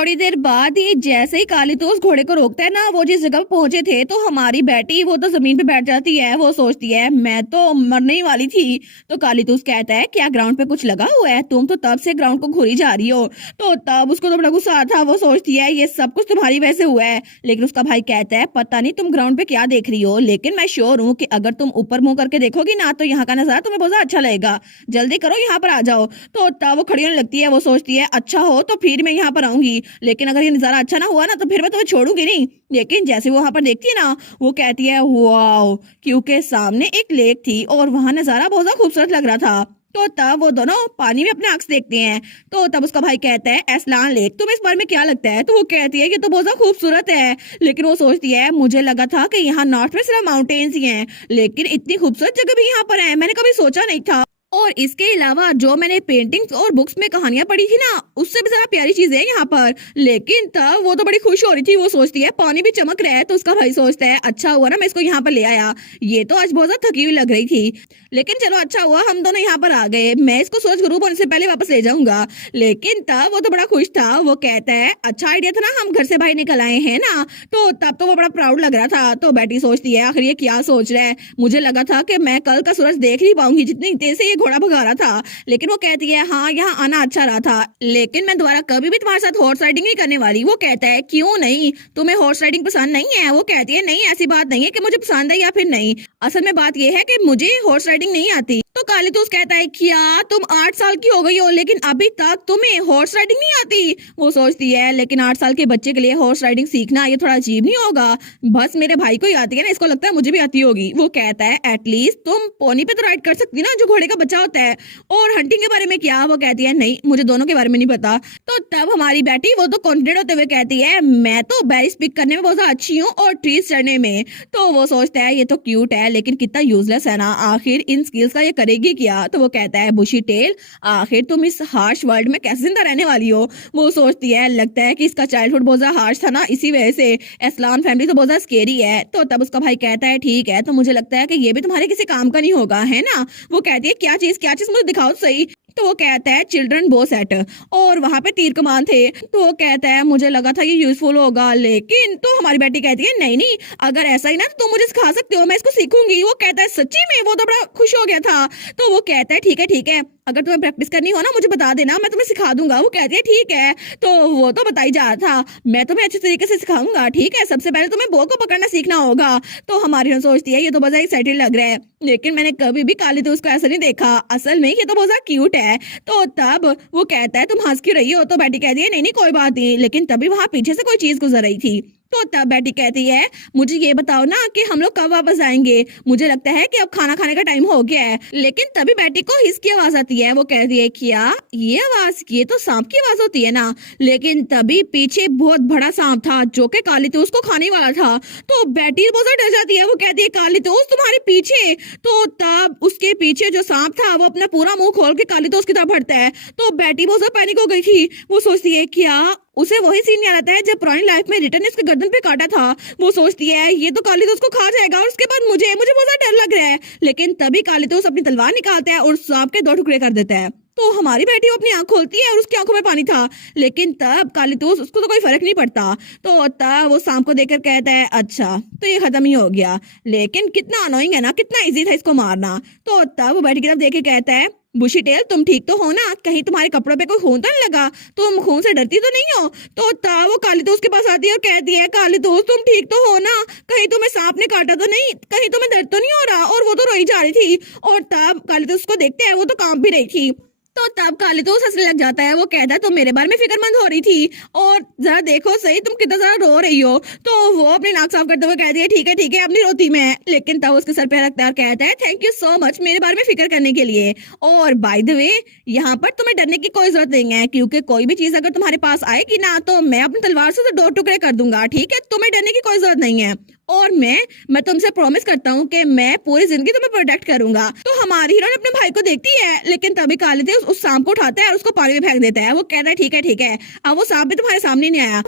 थोड़ी देर बाद ही जैसे ही कालीतोस घोड़े को रोकता है ना, वो जिस जगह पे पहुंचे थे तो हमारी बेटी वो तो जमीन पे बैठ जाती है। वो सोचती है मैं तो मरने ही वाली थी। तो कालीतोस कहता है क्या ग्राउंड पे कुछ लगा हुआ है, तुम तो तब से ग्राउंड को घूरी जा रही हो। तो तब उसको तो बड़ा गुस्सा आता। वो सोचती है ये सब कुछ तुम्हारी वजह से हुआ है। लेकिन उसका भाई कहता है पता नहीं तुम ग्राउंड पे क्या देख रही हो, लेकिन मैं श्योर हूँ कि अगर तुम ऊपर मुंह करके देखोगी ना तो यहाँ का नजारा तुम्हें बहुत अच्छा लगेगा। जल्दी करो यहाँ पर आ जाओ। तो तब वो खड़ी होने लगती है। वो सोचती है अच्छा हो तो फिर मैं यहाँ पर आऊंगी, लेकिन अगर ये नजारा अच्छा ना हुआ ना तो फिर मैं तुम्हें छोड़ूंगी नहीं। लेकिन जैसे वो वहां पर देखती है ना, वो कहती है वाओ, क्योंकि सामने एक लेक थी और वहां नजारा बहुत ज्यादा खूबसूरत लग रहा था। तो तब वो दोनों पानी में अपने अक्स देखते हैं। तो तब उसका भाई कहता है एस्लान लेक, तुम्हें इस बारे में क्या लगता है? तो वो कहती है कि तो बहुत ज्यादा खूबसूरत है। लेकिन वो सोचती है मुझे लगा था कि यहाँ नॉर्थ में सिर्फ माउंटेन्स ही हैं, लेकिन इतनी खूबसूरत जगह भी यहाँ पर है, मैंने कभी सोचा नहीं था। और इसके अलावा जो मैंने पेंटिंग्स और बुक्स में कहानियां पढ़ी थी ना, उससे भी ज्यादा प्यारी चीजें हैं यहाँ पर। लेकिन तब वो तो बड़ी खुश हो रही थी। वो सोचती है पानी भी चमक रहा है। तो उसका भाई सोचता है अच्छा हुआ ना मैं इसको यहाँ पर ले आया, ये तो आज बहुत ज्यादा थकी हुई लग रही थी, लेकिन चलो अच्छा हुआ हम दोनों यहाँ पर आ गए, मैं इसको सूरज ग्रुप होने से पहले वापस ले जाऊंगा। लेकिन तब वो तो बड़ा खुश था। वो कहता है अच्छा आइडिया था ना, हम घर से बाहर निकल आए हैं ना। तो तब तो वो बड़ा प्राउड लग रहा था। तो बेटी सोचती है आखिर ये क्या सोच रहा है, मुझे लगा था कि मैं कल का सूरज देख नहीं पाऊंगी जितनी तेज से ये घोड़ा भगा रहा था। लेकिन वो कहती है हाँ यहाँ आना अच्छा रहा था, लेकिन मैं दोबारा कभी भी तुम्हारे साथ हॉर्स राइडिंग नहीं करने वाली। वो कहता है क्यों नहीं, तुम्हें हॉर्स राइडिंग पसंद नहीं है? वो कहती है नहीं ऐसी बात नहीं है कि मुझे पसंद है या फिर नहीं, असल में बात यह है कि मुझे हॉर्स राइडिंग नहीं आती। तो कालीतोस कहता है क्या तुम 8 साल की हो गई हो लेकिन अभी तक तुम्हें हॉर्स राइडिंग नहीं आती? वो सोचती है लेकिन 8 साल के बच्चे के लिए हॉर्स राइडिंग सीखना ये थोड़ा अजीब नहीं होगा? बस मेरे भाई को ही आती है ना, इसको लगता है मुझे भी आती होगी। वो कहता है एटलीस्ट तुम पोनी पे तो राइड कर सकती ना, जो घोड़े का बच्चा होता है। और हंटिंग के बारे में क्या? वो कहती है नहीं मुझे दोनों के बारे में नहीं पता। तो तब हमारी बेटी वो तो कॉन्फिडेंट होते हुए कहती है मैं तो बेरीज पिक करने में बहुत ज्यादा अच्छी हूँ और ट्रीज चढ़ने में। तो वो सोचता है ये तो क्यूट है लेकिन कितना यूजलेस है ना, आखिर इन स्किल्स का ये करेगी क्या? तो वो कहता है बुशी टेल आखिर तुम इस हार्श वर्ल्ड में कैसे जिंदा रहने वाली हो? वो सोचती है लगता है कि इसका चाइल्डहुड बहुत ज्यादा हार्श था ना, इसी वजह से एस्लान फैमिली तो बहुत ज्यादा स्केरी है। तो तब उसका भाई कहता है ठीक है, तो मुझे लगता है कि ये भी तुम्हारे किसी काम का नहीं होगा है ना। वो कहती है क्या चीज मुझे दिखाओ तो सही। तो वो कहता है चिल्ड्रन बो सेट, और वहां पे तीर कमान थे। तो वो कहता है मुझे लगा था ये यूजफुल होगा, लेकिन तो हमारी बेटी कहती है नहीं नहीं अगर ऐसा ही ना तो तुम मुझे सिखा सकते हो, मैं इसको सीखूंगी। वो कहता है सच्ची में? वो तो बड़ा खुश हो गया था। तो वो कहता है ठीक है अगर तुम्हें प्रैक्टिस करनी हो ना मुझे बता देना, मैं तुम्हें सिखा दूंगा। वो कहती है ठीक है। तो वो तो बताई जा रहा था मैं तुम्हें अच्छे तरीके से सिखाऊंगा, ठीक है सबसे पहले तुम्हें बो को पकड़ना सीखना होगा। तो हमारी बहन सोचती है ये तो बहुत एक्साइटेड लग रहा है, लेकिन मैंने कभी भी कालीतोस को ऐसा नहीं देखा, असल में ये तो बहुत क्यूट है। तो तब वो कहता है तुम हंस क्यों रही हो? तो बेटी कहती है नहीं नहीं कोई बात नहीं, लेकिन तभी वहां पीछे से कोई चीज गुजर रही थी। तो तब बेटी कहती है मुझे ये बताओ ना कि हम लोग कब वापस आएंगे, मुझे लगता है कि अब खाना खाने का टाइम हो गया है। लेकिन तभी बेटी को हिस की आवाज आती है। वो कहती है क्या ये आवाज, ये तो सांप की आवाज होती है ना। लेकिन तभी पीछे बहुत बड़ा सांप था जो कि कालीतोस को खाने वाला था। तो बेटी बहुत ज्यादा डर जाती है। वो कहती है कालीतोस तुम्हारे पीछे। तो तब उसके पीछे जो सांप था वो अपना पूरा मुंह खोल के कालीतोस की तरफ बढ़ता है। तो बेटी बहुत ज्यादा पैनिक हो गई थी। वो सोचती है क्या उसे वही सीन याद आता है जब पुरानी लाइफ में रिटर्न ने उसके गर्दन पे काटा था। वो सोचती है ये तो कालीतोस को खा जाएगा और उसके बाद मुझे बहुत ज्यादा डर लग रहा है। लेकिन तभी कालीतोस अपनी तलवार निकालता है और सांप के 2 टुकड़े कर देता है। तो हमारी बेटी अपनी आंख खोलती है और उसकी आंखों में पानी था। लेकिन तब कालीतोस उसको तो कोई फर्क नहीं पड़ता। तो तब वो सांप को देखकर कहता है अच्छा तो ये खत्म ही हो गया, लेकिन कितना अनोइंग है ना, कितना इजी था इसको मारना। तो तब वो बेटी की तरफ देख के कहता है बुशी टेल तुम ठीक तो हो ना, कहीं तुम्हारे कपड़ों पे कोई खून तो नहीं लगा, तुम खून से डरती तो नहीं हो? तो तब वो कालीतोस के पास आती है और कहती है कालीतोस तुम ठीक तो हो ना, कहीं तुम्हें सांप ने काटा तो नहीं, कहीं तुम्हें दर्द तो नहीं हो रहा? और वो तो रोई जा रही थी। और तब कालीतोस को देखते हैं वो तो कांप भी रही थी। तो तब कालीतोस हंसने लग जाता है। वो कहता है तुम मेरे बारे में फिक्रमंद हो रही थी, और जरा देखो सही तुम कितना ज्यादा रो रही हो। तो वो अपनी नाक साफ करते हुए कहती है ठीक है अपनी रोती मैं। लेकिन तब उसके सर पे रखता है और कहता है थैंक यू सो मच मेरे बारे में फिक्र करने के लिए। और बाय द वे यहाँ पर तुम्हें डरने की कोई जरूरत नहीं है, क्योंकि कोई भी चीज अगर तुम्हारे पास आएगी ना तो मैं अपनी तलवार से 2 टुकड़े कर दूंगा, ठीक है? तुम्हें डरने की कोई जरूरत नहीं है। और मैं तुमसे प्रॉमिस करता हूँ कि मैं पूरी जिंदगी तुम्हें प्रोटेक्ट करूंगा। तो हमारी हीरोइन अपने भाई को देखती है, लेकिन तभी कालीतोस उस सांप को उठाता है और उसको पानी में फेंक देता है। वो कहता है ठीक है अब वो सांप भी तुम्हारे सामने नहीं आया।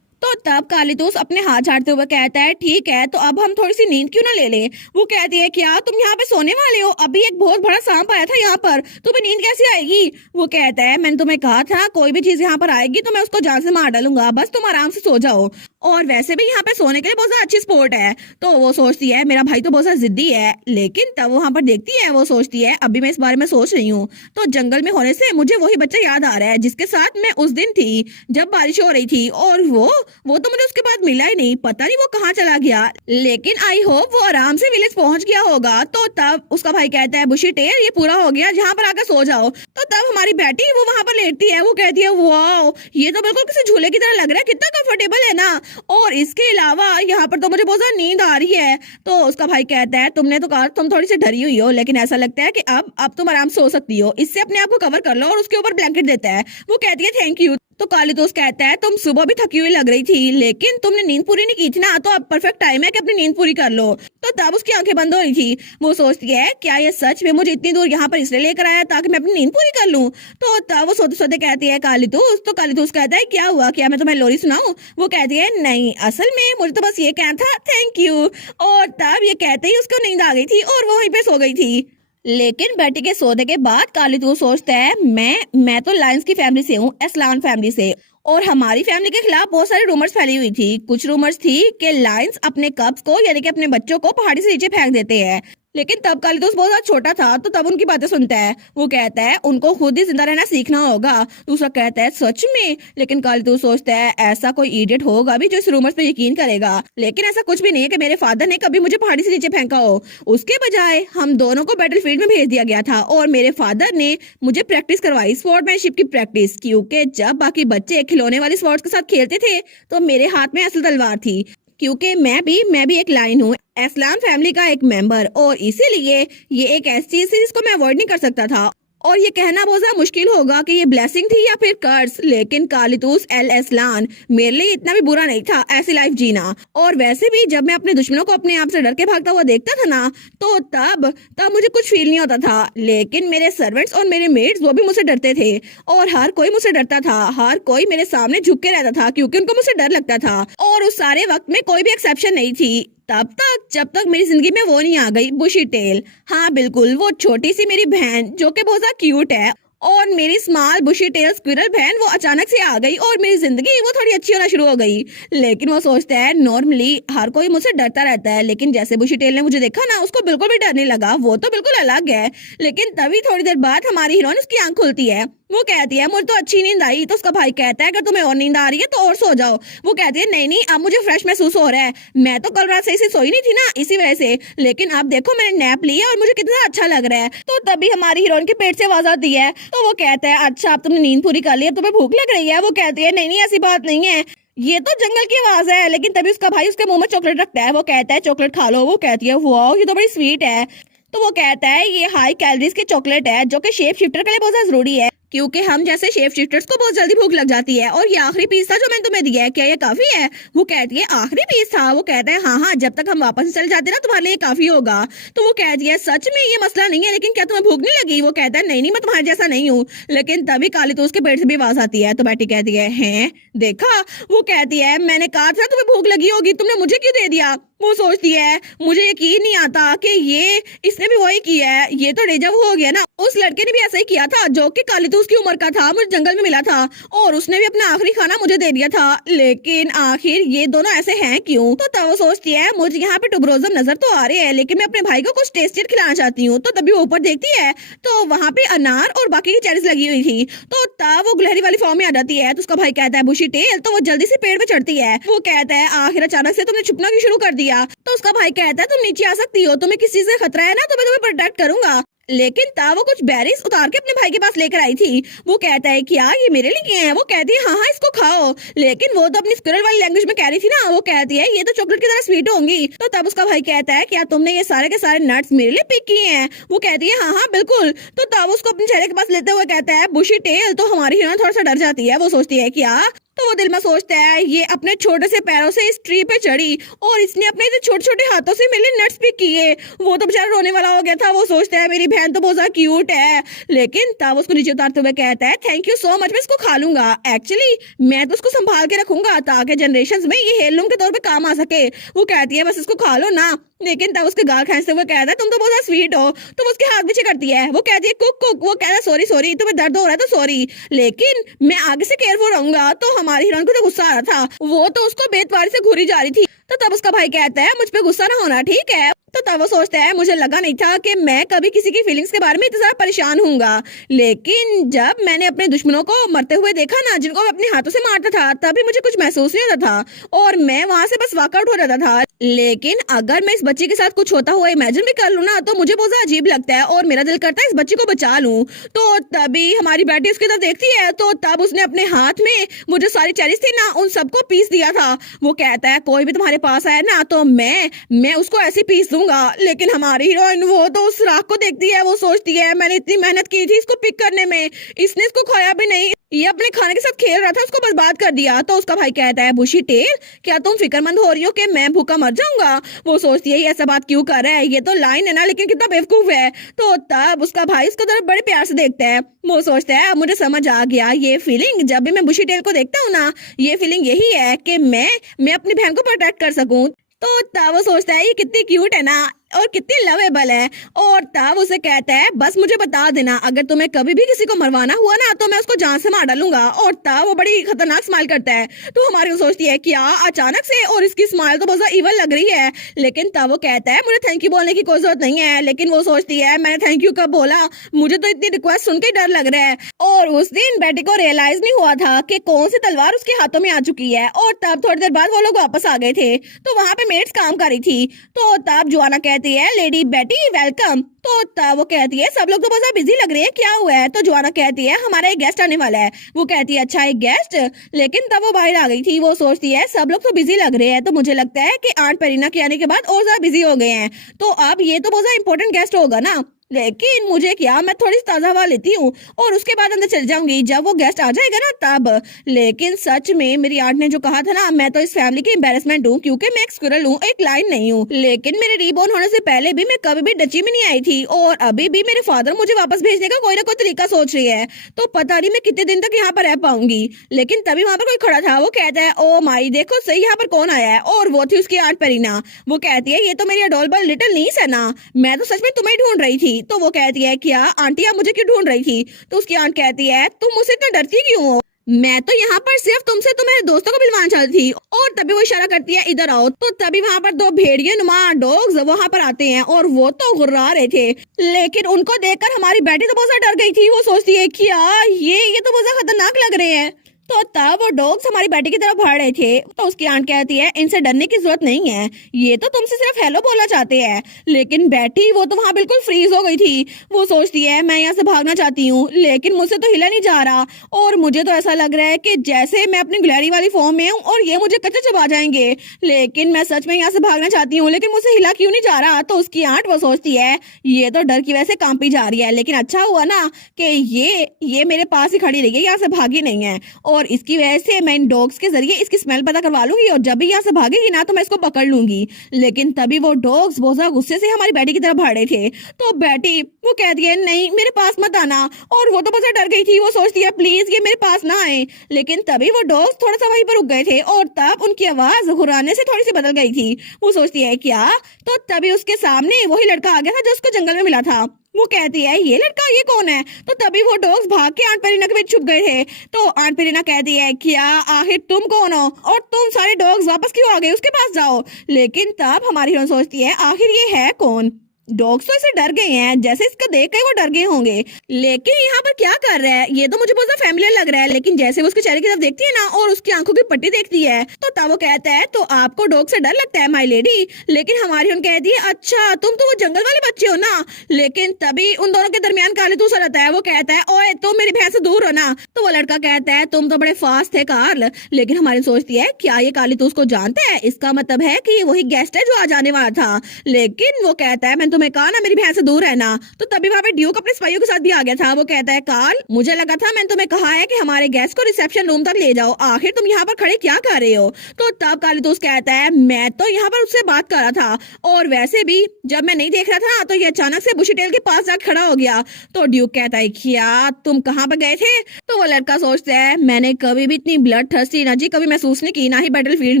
तो तब कालीतूस अपने हाथ झाड़ते हुए कहता है ठीक है, तो अब हम थोड़ी सी नींद क्यों ना ले ले। वो कहती है क्या तुम यहाँ पे सोने वाले हो? अभी एक बहुत बड़ा सांप आया था यहाँ पर, तुम्हें नींद कैसे आएगी? वो कहता है मैंने तुम्हें कहा था कोई भी चीज यहाँ पर आएगी तो मैं उसको जान से मार डालूंगा, बस तुम आराम से सो जाओ। और वैसे भी यहाँ पे सोने के लिए बहुत ज्यादा अच्छी स्पॉट है। तो वो सोचती है मेरा भाई तो बहुत ज्यादा जिद्दी है, लेकिन तब वहां पर देखती है, वो सोचती है अभी मैं इस बारे में सोच रही हूँ तो जंगल में होने से मुझे वही बच्चा याद आ रहा है जिसके साथ मैं उस दिन थी जब बारिश हो रही थी। और वो तो मुझे उसके बाद मिला ही नहीं, पता नहीं वो कहाँ चला गया, लेकिन आई होप वो आराम से विलेज पहुंच गया होगा। तो तब उसका भाई कहता है बुशी टेल ये पूरा हो गया, जहाँ पर आकर सो जाओ। तो तब हमारी बेटी वो वहां पर लेटती है, वो कहती है वाओ ये तो बिल्कुल किसी झूले की तरह लग रहा है, कितना कंफर्टेबल है ना, और इसके अलावा यहाँ पर तो मुझे बहुत ज्यादा नींद आ रही है। तो उसका भाई कहता है तुमने तो कहा तुम थोड़ी सी डरी हुई हो, लेकिन ऐसा लगता है कि अब तुम आराम से सो सकती हो, इससे अपने आप को कवर कर लो, और उसके ऊपर ब्लैंकेट देता है। वो कहती है थैंक यू। तो कालीतूस कहता है तुम सुबह भी थकी हुई लग रही थी, लेकिन तुमने नींद पूरी नहीं की थी ना, तो अब परफेक्ट टाइम है कि अपनी नींद पूरी कर लो। तो तब उसकी आंखें बंद हो रही थी। वो सोचती है क्या ये सच में मुझे इतनी दूर यहाँ पर इसलिए लेकर आया ताकि मैं अपनी नींद पूरी कर लूं। तो तब वो सोते सोते कहती है कालीतूस। तो कालीतूस कहता है क्या हुआ, क्या मैं तुम्हें लोरी सुनाऊं? वो कहती है नहीं, असल में मुझे तो बस ये कहना था, थैंक यू। और तब ये कहते ही उसको नींद आ गई थी और वो वहीं पे सो गई थी। लेकिन बेटी के सोने के बाद कालीतूस सोचता है मैं तो लायंस की फैमिली से हूँ, एस्लान फैमिली से, और हमारी फैमिली के खिलाफ बहुत सारी रूमर्स फैली हुई थी। कुछ रूमर्स थी कि लायंस अपने कब्स को यानी कि अपने बच्चों को पहाड़ी से नीचे फेंक देते हैं, लेकिन तब कालीतूस बहुत ज्यादा छोटा था तो तब उनकी बातें सुनता है। वो कहता है उनको खुद ही जिंदा रहना सीखना होगा। दूसरा कहता है सच में? लेकिन कालीतूस सोचता है ऐसा कोई इडियट होगा भी जो इस रूमर्स पे यकीन करेगा, लेकिन ऐसा कुछ भी नहीं है कि मेरे फादर ने कभी मुझे पहाड़ी से नीचे फेंका हो। उसके बजाय हम दोनों को बैटलफील्ड में भेज दिया गया था और मेरे फादर ने मुझे प्रैक्टिस करवाई, स्वॉर्डमैनशिप की प्रैक्टिस, क्योंकि जब बाकी बच्चे खिलौने वाली स्वॉर्ड्स के साथ खेलते थे तो मेरे हाथ में असल तलवार थी, क्योंकि मैं भी एक लायन हूँ, एस्लान फैमिली का एक मेंबर, और इसीलिए ये एक ऐसी चीज थी जिसको मैं अवॉइड नहीं कर सकता था। और ये कहना बहुत ज्यादा मुश्किल होगा कि ये ब्लेसिंग थी या फिर कर्स, लेकिन कालीतूस एल एस्लान मेरे लिए इतना भी बुरा नहीं था ऐसी लाइफ जीना। और वैसे भी जब मैं अपने दुश्मनों को अपने आप से डर के भागता हुआ देखता था ना, तो तब मुझे कुछ फील नहीं होता था, लेकिन मेरे सर्वेंट्स और मेरे मेड्स वो भी मुझसे डरते थे, और हर कोई मुझसे डरता था, हर कोई मेरे सामने झुक के रहता था क्योंकि उनको मुझसे डर लगता था। और उस सारे वक्त में कोई भी एक्सेप्शन नहीं थी तब तक जब तक मेरी जिंदगी में वो नहीं आ गई, बुशी टेल। हाँ बिल्कुल, वो छोटी सी मेरी बहन जो कि बहुत ज्यादा क्यूट है, और मेरी स्मॉल बुशी टेल स्क्विरल बहन वो अचानक से आ गई और मेरी जिंदगी वो थोड़ी अच्छी होना शुरू हो गई। लेकिन वो सोचता है नॉर्मली हर कोई मुझसे डरता रहता है, लेकिन जैसे बुशी टेल ने मुझे देखा ना, उसको बिल्कुल भी डर नहीं लगा, वो तो बिल्कुल अलग है। लेकिन तभी थोड़ी देर बाद हमारी हीरोइन उसकी आंख खुलती है। वो कहती है मुझे तो अच्छी नींद आई। तो उसका भाई कहता है अगर तुम्हें और नींद आ रही है तो और सो जाओ। वो कहती है नहीं अब मुझे फ्रेश महसूस हो रहा है, मैं तो कल रात सही से सोई नहीं थी ना इसी वजह से, लेकिन अब देखो मैंने नैप लिया और मुझे कितना अच्छा लग रहा है। तो तभी हमारी हीरोइन के पेट से आवाज आती है, तो वो कहता है अच्छा अब तुमने नींद पूरी कर ली, तुम्हें भूख लग रही है? वो कहती है नहीं ऐसी बात नहीं है, ये तो जंगल की आवाज है। लेकिन तभी उसका भाई उसके मुंह में चॉकलेट रखता है, वो कहता है चॉकलेट खा लो। वो कहती है वाह ये तो बड़ी स्वीट है। तो वो कहता है ये हाई कैलोरीज की चॉकलेट है जो कि शेप शिफ्टर के लिए बहुत ज्यादा जरूरी है, क्योंकि हम जैसे शेप शिफ्टर्स को बहुत जल्दी भूख लग जाती है। और ये आखिरी पीस था जो मैंने तुम्हें दिया है, क्या ये काफी है? वो कहती है आखिरी पीस था? वो कहता है हाँ जब तक हम वापस चल जाते ना तुम्हारे लिए काफी होगा। तो वो कहती है सच में ये मसला नहीं है, लेकिन क्या तुम्हें भूख नहीं लगी? वो कहता है नहीं मैं तुम्हारे जैसा नहीं हूँ। लेकिन तभी कालीतूस के पेट से भी आवाज आती है, तो बेटी कहती है हैं देखा? वो कहती है मैंने कहा था तुम्हें भूख लगी होगी, तुमने मुझे क्यों दे दिया? वो सोचती है मुझे यकीन नहीं आता कि ये इसने भी वही किया है, ये तो डेजा वू हो गया ना, उस लड़के ने भी ऐसा ही किया था जो कि कालीतूस की उम्र का था, मुझे जंगल में मिला था और उसने भी अपना आखिरी खाना मुझे दे दिया था। लेकिन आखिर ये दोनों ऐसे हैं क्यों? तो तब वो सोचती है मुझे यहाँ पे टुबरोजम नजर तो आ रहे हैं, लेकिन मैं अपने भाई को कुछ टेस्टेड खिलाना चाहती हूँ। तो तभी वो ऊपर देखती है तो वहाँ पे अनार और बाकी की चेरीज लगी हुई थी। तो तब वो गिलहरी वाली फॉर्म में आ जाती है। तो उसका भाई कहता है बुशी टेल, तो वो जल्दी से पेड़ पे चढ़ती है। वो कहता है आखिर अचानक से तुमने छुपना क्यों शुरू कर दिया? तो उसका भाई कहता है तुम नीचे आ सकती हो, तुम्हें किसी से खतरा है ना तो मैं तुम्हें प्रोटेक्ट करूंगा। लेकिन तब वो कुछ बेरीज उतार के अपने भाई के पास लेकर आई थी। वो कहता है क्या ये मेरे लिए हैं? वो कहती है हाँ इसको खाओ, लेकिन वो तो अपनी स्क्विरल वाली लैंग्वेज में कह रही थी ना। वो कहती है ये तो चॉकलेट की तरह स्वीट होंगी। तो तब उसका भाई कहता है क्या तुमने ये सारे के सारे नट्स मेरे लिए पिक किए हैं? वो कहती है हाँ बिल्कुल। तो तब उसको अपने चेहरे के पास लेते हुए कहता है बुशी टेल। तो हमारी हीरोइन थोड़ा सा डर जाती है, वो सोचती है क्या? तो वो दिल में सोचता है ये अपने छोटे से पैरों से इस ट्री पे चढ़ी और इसने अपने छोटे छोटे हाथों से मेरे नट्स पिक किए। वो तो बेचारा रोने वाला हो गया था। वो सोचता है मेरी बहन तो बहुत ज्यादा क्यूट है। लेकिन तब उसको नीचे उतारते हुए कहता है थैंक यू सो मच, मैं इसको खा लूंगा। एक्चुअली मैं तो उसको संभाल के रखूंगा ताकि जनरेशन में ये हेirloom के तौर पे काम आ सके। वो कहती है बस इसको खा लो ना। लेकिन तब उसके गाल खींचते हुए कहता है तुम तो बहुत ज्यादा स्वीट हो। तो वो उसके हाथ पीछे करती है। वो कहती है कुक कुक। वो कहता है सॉरी सॉरी, तुम्हें दर्द हो रहा है तो सॉरी, लेकिन मैं आगे से केयरफुल रहूंगा। तो हमारी हीरोइन को तो गुस्सा आ रहा था, वो तो उसको बेतवारी से घूरी जा रही थी। तो तब उसका भाई कहता है मुझ पे गुस्सा ना होना, ठीक है। तो तब वो सोचता है मुझे लगा नहीं था कि मैं कभी किसी की फीलिंग्स के बारे में इतना ज्यादा परेशान हूँगा, लेकिन जब मैंने अपने दुश्मनों को मरते हुए देखा ना, जिनको मैं अपने हाथों से मारता था, तभी मुझे कुछ महसूस नहीं होता था और मैं वहां से बस वॉकआउट हो जाता था। लेकिन अगर मैं इस बच्चे के साथ कुछ होता हुआ इमेजिन भी कर लूँ ना, तो मुझे बहुत अजीब लगता है और मेरा दिल करता है इस बच्चे को बचा लूं। तो तभी हमारी बेटी उसकी तरफ देखती है, तो तब उसने अपने हाथ में वो जो सारी चेरीज थी ना, उन सबको पीस दिया था। वो कहता है कोई भी तुम्हारे पास आए ना तो मैं उसको ऐसे पीस दूंगा। लेकिन हमारी हीरोइन वो तो उस राख को देखती है, वो सोचती है मैंने इतनी मेहनत की थी इसको पिक करने में, इसने इसको खाया भी नहीं, ये अपने खाने के साथ खेल रहा था, उसको बर्बाद कर दिया। तो उसका भाई कहता है बुशी टेल, क्या तुम फिक्रमंद हो रही हो कि मैं भूखा मर जाऊंगा? वो सोचती है ये ऐसा बात क्यों कर रहा है, ये तो लाइन है ना, लेकिन कितना बेवकूफ है। तो तब उसका भाई उसका तरफ बड़े प्यार से देखता है। वो सोचता है अब मुझे समझ आ गया, ये फीलिंग जब भी मैं बुशी टेल को देखता हूँ ना, ये फीलिंग यही है कि मैं अपनी बहन को प्रोटेक्ट कर सकूं। तो तब वो सोचता है ये कितनी क्यूट है ना और कितनी लवेबल है। और तब उसे कहता है बस मुझे बता देना, अगर तुम्हें कभी भी किसी को मरवाना हुआ ना तो मैं उसको जान से मार डालूंगा। और तब वो बड़ी खतरनाक स्माइल करता है। तो हमारी वो सोचती है क्या अचानक से, और इसकी स्माइल तो बहुत ज्यादा इवल लग रही है। लेकिन तब वो कहता है मुझे थैंक यू बोलने की कोई जरूरत नहीं है। लेकिन वो सोचती है मैंने थैंक यू कब बोला, मुझे तो इतनी रिक्वेस्ट सुन के डर लग रहा है। और उस दिन बेटी को रियलाइज नहीं हुआ था कि कौन सी तलवार उसके हाथों में आ चुकी है। और तब थोड़ी देर बाद वो लोग वापस आ गए थे, तो वहां पे मेड्स काम कर रही थी। तो तब जोआना कहती है लेडी बेटी वेलकम। तो तब वो कहती है सब लोग तो बहुत बिजी लग रहे हैं, क्या हुआ है? तो जोआना कहती है हमारा एक गेस्ट आने वाला है। वो कहती है अच्छा एक गेस्ट, लेकिन तब वो बाहर आ गई थी। वो सोचती है सब लोग तो बिजी लग रहे हैं, तो मुझे लगता है कि आंट पेरीना के आने के बाद और ज्यादा बिजी हो गए हैं, तो अब ये तो बहुत ज्यादा इंपॉर्टेंट गेस्ट होगा ना। लेकिन मुझे क्या, मैं थोड़ी सी ताजा हवा लेती हूँ और उसके बाद अंदर चल जाऊंगी जब वो गेस्ट आ जाएगा ना तब। लेकिन सच में मेरी आंट ने जो कहा था ना, मैं तो इस फैमिली की एम्बेरसमेंट हूँ क्योंकि मैं एक स्क्विरल हूँ, एक लाइन नहीं हूँ। लेकिन मेरे रीबॉर्न होने से पहले भी मैं कभी भी डची में नहीं आई थी और अभी भी मेरे फादर मुझे वापस भेजने का कोई ना कोई तरीका सोच रही है। तो पता नहीं मैं कितने दिन तक यहाँ पर रह पाऊंगी। लेकिन तभी वहां पर कोई खड़ा था। वो कहता है ओ माई देखो सही यहाँ पर कौन आया है, और वो थी उसकी आंट पेरीना। वो कहती है ये तो मेरी अडोरेबल लिटिल नीस है ना, मैं तो सच में तुम्हें ढूंढ रही थी। तो वो कहती है क्या आंटी आप मुझे क्यों ढूंढ रही थी? तो उसकी आंट कहती है तुम मुझसे इतना डरती क्यों हो? मैं तो यहाँ पर सिर्फ तुमसे तुम्हारे दोस्तों को मिलवाना चाहती थी। और तभी वो इशारा करती है इधर आओ। तो तभी वहाँ पर दो भेड़िए नुमा डॉग्स वहाँ पर आते हैं और वो तो गुर्रा रहे थे। लेकिन उनको देखकर हमारी बेटी तो बहुत ज्यादा डर गई थी। वो सोचती है क्या ये तो बहुत ज्यादा खतरनाक लग रहे हैं। तो तब वो डॉग्स हमारी बेटी की तरफ भाग रहे थे। तो उसकी आंट कहती है इनसे डरने की जरूरत नहीं है, ये तो तुमसे सिर्फ हेलो बोलना चाहते हैं। लेकिन बेटी वो तो वहाँ बिल्कुल फ्रीज हो गई थी। वो सोचती है मैं यहाँ से भागना चाहती हूँ, लेकिन मुझसे तो हिला नहीं जा रहा और मुझे तो ऐसा लग रहा है कि जैसे मैं अपनी गिलहरी वाली फॉर्म में हूँ और ये मुझे कच्चे चबा जाएंगे। लेकिन मैं सच में यहाँ से भागना चाहती हूँ, लेकिन मुझसे हिला क्यों नहीं जा रहा। तो उसकी आंट वो सोचती है ये तो डर की वजह से कांपी जा रही है, लेकिन अच्छा हुआ ना कि ये मेरे पास ही खड़ी रही है, यहाँ से भागी नहीं है। और इसकी वजह से मैं इन डॉग्स के जरिए इसकी स्मेल पता करवा लूंगी और जब भी यहाँ से भागेगी ना तो मैं इसको पकड़ लूंगी। लेकिन तभी वो डॉग्स बहुत ज्यादा गुस्से से हमारी बेटी की तरफ भाग रहे थे। तो बेटी वो कहती है नहीं मेरे पास मत आना, और वो तो बहुत डर गई थी। वो सोचती है प्लीज ये मेरे पास ना आए। लेकिन तभी वो डॉग्स थोड़ा सा वहीं पर रुक गए थे और तब उनकी आवाज घुराने से थोड़ी सी बदल गई थी। वो सोचती है क्या, तो तभी उसके सामने वही लड़का आ गया था जो उसको जंगल में मिला था। वो कहती है ये लड़का ये कौन है? तो तभी वो डॉग्स भाग के आंट पेरीना के बीच छुप गए थे। तो आंट पेरीना कहती है क्या आखिर तुम कौन हो और तुम सारे डॉग्स वापस क्यों आ गए, उसके पास जाओ। लेकिन तब हमारी हीरोइन सोचती है आखिर ये है कौन? डॉग्स तो इसे डर गए हैं, जैसे इसको देख के वो डर गए होंगे। लेकिन यहाँ पर क्या कर रहा है, ये तो मुझे बहुत ज्यादा फैमिलियर लग रहा है। लेकिन जैसे वो उसके चेहरे की तरफ देखती है ना और उसकी आंखों की पट्टी देखती है, तो तब वो कहता है तो आपको डॉग से डर लगता है माय लेडी। लेकिन हमारी उन कहती है अच्छा तुम तो वो जंगल वाले बच्चे हो ना। लेकिन तभी उन दोनों के दरमियान काली तूस रहता है। वो कहता है ओए तुम मेरी बहन से दूर हो ना। तो वो लड़का कहता है तुम तो बड़े फास्ट थे कार्ल। लेकिन हमारी सोचती है क्या ये काली तूस को जानते हैं, इसका मतलब है कि ये वही गेस्ट है जो आ जाने वाला था। लेकिन वो कहता है मैंने तुम्हें कहा ना मेरी बहन से दूर रहना। तो तभी वहाँ पे ड्यूक अपने सिपाहियों के साथ भी आ गया था। वो कहता है कार्ल, मुझे लगा था मैंने तुम्हें कहा है कि हमारे गेस्ट को रिसेप्शन रूम तक ले जाओ, आखिर तुम यहाँ पर खड़े क्या कर रहे हो। तो तब कालीतूस कहता है मैं तो यहाँ पर उससे बात कर रहा था, और वैसे भी जब मैं नहीं देख रहा था तो ये अचानक से बुशी टेल के पास जाकर खड़ा हो गया। तो ड्यूक कहता है क्या तुम कहाँ पर गए थे। तो वो लड़का सोचता है मैंने कभी भी इतनी ब्लड थर्स्टी एनर्जी कभी महसूस नहीं की, ना ही बैटलफील्ड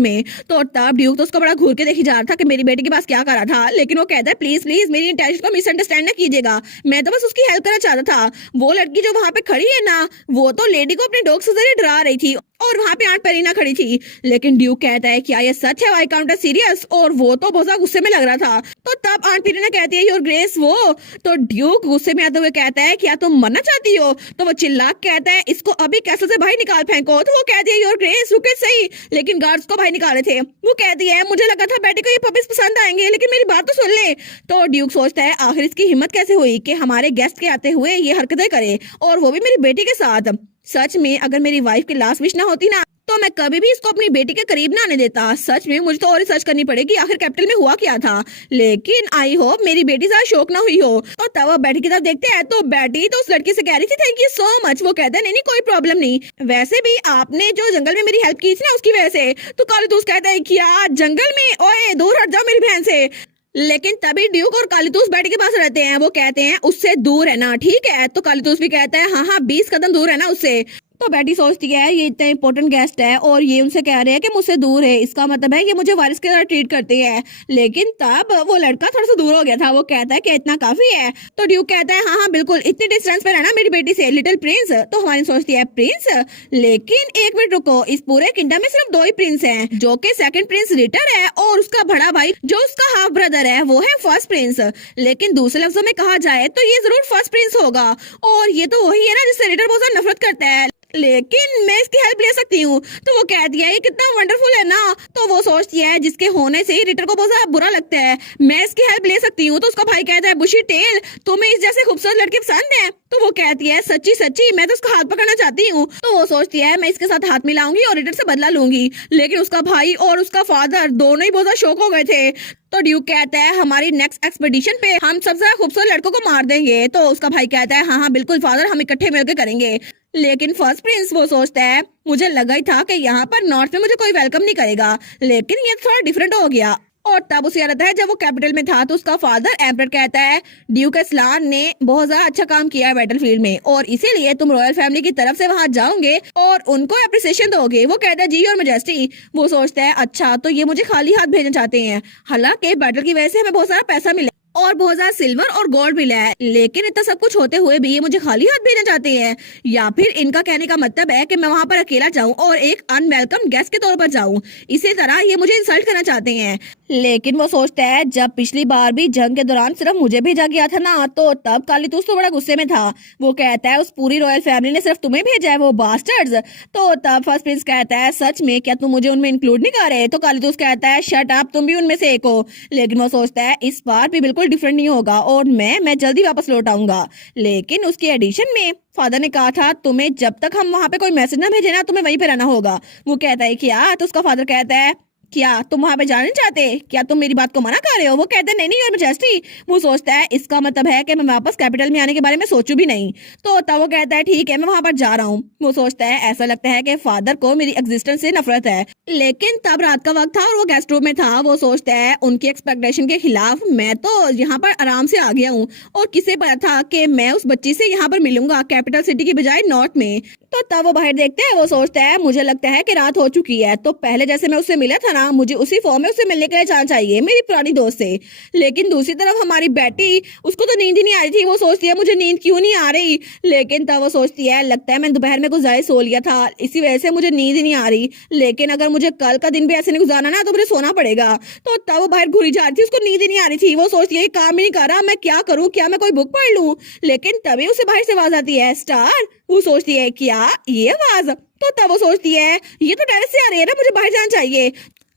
में। तो तब ड्यूक तो उसको बड़ा घूर के देखी जा रहा था कि मेरी बेटी के पास क्या कर रहा था, लेकिन वो कहता है प्लीज प्लीज मेरी इंटेंशन को मिसअंडरस्टैंड ना कीजिएगा, मैं तो बस उसकी हेल्प करना चाहता था। वो लड़की जो वहां पे खड़ी है ना, वो तो लेडी को अपने डॉग से जरिए डरा रही थी, और वहां पे आंट पेरीना खड़ी थी। लेकिन ड्यूक कहता है क्या ये सच है, आई काउंट सीरियस, और वो तो बहुत ज्यादा गुस्से में लग रहा था। तो तब आंट पेरीना कहती है योर ग्रेस वो। तो ड्यूक गुस्से में आते हुए कहता है क्या तुम मरना चाहती हो। तो वो चिल्ला कहता है इसको अभी कैसल से बाहर निकाल फेंको। तो वो कहती है योर ग्रेस रुके सही, लेकिन गार्ड्स को बाहर निकाले थे। वो कहती है मुझे लगा था बेटी को ये पपीज पसंद आएंगे, लेकिन मेरी बात तो सुन ले। तो ड्यूक सोचता है आखिर इसकी हिम्मत कैसे हुई कि हमारे गेस्ट के आते हुए ये हरकतें करे, और वो भी मेरी बेटी के साथ। सच में अगर मेरी वाइफ की लास्ट विश ना होती ना तो मैं कभी भी इसको अपनी बेटी के करीब ना आने देता। सच में मुझे तो और रिसर्च करनी पड़ेगी आखिर कैपिटल में हुआ क्या था, लेकिन आई होप मेरी बेटी ज्यादा शौक ना हुई हो। तो तब वो बेटी की तरफ देखते हैं तो बेटी तो उस लड़की से कह रही थी थैंक यू सो मच। वो कहता है नहीं नहीं कोई प्रॉब्लम नहीं, वैसे भी आपने जो जंगल में मेरी हेल्प की थी ना उसकी वजह से। तो कालीतूस कहता है क्या जंगल में, ओए दूर हट जाओ मेरी बहन से। लेकिन तभी ड्यूक और कालीतूस बेटी के पास रहते हैं। वो कहते हैं उससे दूर है ना, ठीक है। तो कालीतूस भी कहता है हाँ हाँ 20 कदम दूर है ना उससे। तो बेटी सोचती है ये इतना इंपॉर्टेंट गेस्ट है और ये उनसे कह रहे हैं कि मुझसे दूर है, इसका मतलब है ये मुझे वारिस की तरह ट्रीट करते हैं। लेकिन तब वो लड़का थोड़ा सा दूर हो गया था। वो कहता है कि इतना काफी है। तो ड्यूक कहता है हाँ हाँ बिल्कुल इतनी डिस्टेंस पे रहना मेरी बेटी से, लिटिल प्रिंस। तो हमारी सोचती है प्रिंस, लेकिन एक मिनट रुको, इस पूरे किंगडम में सिर्फ 2 ही प्रिंस हैं, जो कि सेकंड प्रिंस रिटर है और उसका बड़ा भाई जो उसका हाफ ब्रदर है वो है फर्स्ट प्रिंस। लेकिन दूसरे लफ्जों में कहा जाए तो ये जरूर फर्स्ट प्रिंस होगा, और ये तो वही है ना जिससे रिटर बहुत ज्यादा नफरत करता है, लेकिन मैं इसकी हेल्प ले सकती हूँ। तो वो कहती है ये कितना वंडरफुल है ना। तो वो सोचती है जिसके होने से ही रिटर को बहुत ज्यादा बुरा लगता है, मैं इसकी हेल्प ले सकती हूँ। तो उसका भाई कहता है बुशी टेल तुम्हें इस जैसे खूबसूरत लड़की पसंद है। तो वो कहती है सच्ची सच्ची मैं तो उसका हाथ पकड़ना चाहती हूँ। तो वो सोचती है मैं इसके साथ हाथ मिलाऊंगी और रिटर से बदला लूंगी। लेकिन उसका भाई और उसका फादर दोनों ही बहुत ज्यादा शौक हो गए थे। तो ड्यूक कहता है हमारी नेक्स्ट एक्सपेडिशन पे हम सबसे खूबसूरत लड़कों को मार देंगे। तो उसका भाई कहता है हाँ हाँ बिल्कुल फादर हम इकट्ठे मिलकर करेंगे। लेकिन फर्स्ट प्रिंस वो सोचता है मुझे लगा ही था कि यहाँ पर नॉर्थ में मुझे कोई वेलकम नहीं करेगा, लेकिन ये थोड़ा डिफरेंट हो गया। और तब उसे याद आता है जब वो कैपिटल में था तो उसका फादर एम्परर कहता है ड्यूक एस्लान ने बहुत ज्यादा अच्छा काम किया है बैटलफील्ड में, और इसीलिए तुम रॉयल फैमिली की तरफ से वहां जाओगे और उनको अप्रिसिएशन दोगे। वो कहता है जी और मेजेस्टी। वो सोचता है अच्छा तो ये मुझे खाली हाथ भेजना चाहते हैं, हालांकि बैटल की वजह से हमें बहुत सारा पैसा मिला और बहुत ज्यादा सिल्वर और गोल्ड मिला है, लेकिन इतना सब कुछ होते हुए भी ये मुझे खाली हाथ भेजना चाहते हैं। या फिर इनका कहने का मतलब है कि मैं वहां पर अकेला जाऊं और एक अनवेलकम गेस्ट के तौर पर जाऊं, इसी तरह ये मुझे इंसल्ट करना चाहते हैं। लेकिन वो सोचता है जब पिछली बार भी जंग के दौरान सिर्फ मुझे भेजा गया था ना, तो तब कालीतूस तो बड़ा गुस्से में था। वो कहता है उस पूरी रॉयल फैमिली ने सिर्फ तुम्हें भेजा है वो बास्टर्ड्स। तो तब फर्स्ट प्रिंस कहता है सच में क्या तुम मुझे उनमें इंक्लूड नहीं कर रहे। तो कालीतूस कहता है शट अप तुम भी उनमें से एक हो। लेकिन वो सोचता है इस बार भी बिल्कुल डिफरेंट नहीं होगा और मैं जल्दी वापस लौट आऊंगा। लेकिन उसके एडिशन में फादर ने कहा था तुम्हें जब तक हम वहां पे कोई मैसेज ना भेजे ना तुम्हें वहीं पे रहना होगा। वो कहता है क्या। तो उसका फादर कहता है क्या तुम वहां पे जाना नहीं चाहते, क्या तुम मेरी बात को मना कर रहे हो। वो कहते हैं नहीं नहीं और मेजेस्टी। वो सोचता है इसका मतलब है कि मैं वापस कैपिटल में आने के बारे में सोचूं भी नहीं। तो तब वो कहता है ठीक है मैं वहां पर जा रहा हूँ। वो सोचता है ऐसा लगता है कि फादर को मेरी एग्जिस्टेंस से नफरत है। लेकिन तब रात का वक्त था और वो गेस्ट रूम में था। वो सोचता है उनकी एक्सपेक्टेशन के खिलाफ मैं तो यहाँ पर आराम से आ गया हूँ, और किसे पता था कि मैं उस बच्ची से यहाँ पर मिलूंगा कैपिटल सिटी की बजाय नॉर्थ में। तो तब वो बाहर देखते हैं। वो सोचता है मुझे लगता है कि रात हो चुकी है, तो पहले जैसे मैं उससे मिला था ना मुझे उसी फॉर्म में उससे मिलने के लिए जाना चाहिए मेरी पुरानी दोस्त से। लेकिन दूसरी तरफ हमारी बेटी उसको तो नींद ही नहीं आ रही थी। वो सोचती है मुझे नींद क्यों नहीं आ रही। लेकिन तब वो सोचती है लगता है मैंने दोपहर में कुछ ज्यादा सो लिया था, इसी वजह से मुझे नींद ही नहीं आ रही। लेकिन अगर मुझे कल का दिन भी ऐसे नहीं गुजारना ना तो मुझे सोना पड़ेगा। तो तब वो बाहर घुरी जा रही थी, उसको नींद ही नहीं आ रही थी। वो सोचती है काम ही नहीं कर रहा, मैं क्या करूँ, क्या मैं कोई बुक पढ़ लूँ। लेकिन तभी उसे बाहर से आवाज आती है स्टार। वो सोचती है क्या ये आवाज। तो तब वो सोचती है ये तो टेरेस से आ रही है ना, मुझे बाहर जाना चाहिए।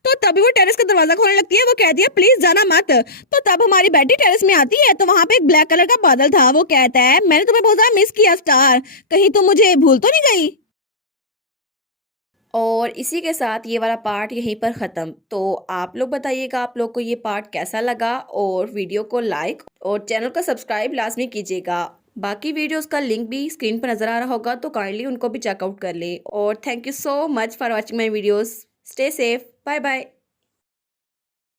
तो तभी वो टेरेस का दरवाजा खोलने लगती है। वो कहती है प्लीज जाना मत। तो तब हमारी बेटी टेरेस में आती है तो वहां पे एक ब्लैक कलर का बादल था। वो कहता है मैंने तुम्हें बहुत ज्यादा मिस किया स्टार, कहीं तुम मुझे भूल तो नहीं गई। और इसी के साथ ये वाला पार्ट यहीं पर ख़त्म। तो आप लोग बताइएगा आप लोग को ये पार्ट कैसा लगा, और वीडियो को लाइक और चैनल को सब्सक्राइब लाजमी कीजिएगा। बाकी वीडियोस का लिंक भी स्क्रीन पर नज़र आ रहा होगा, तो काइंडली उनको भी चेकआउट कर लें। और thank you so much for watching my videos. Stay safe, bye bye.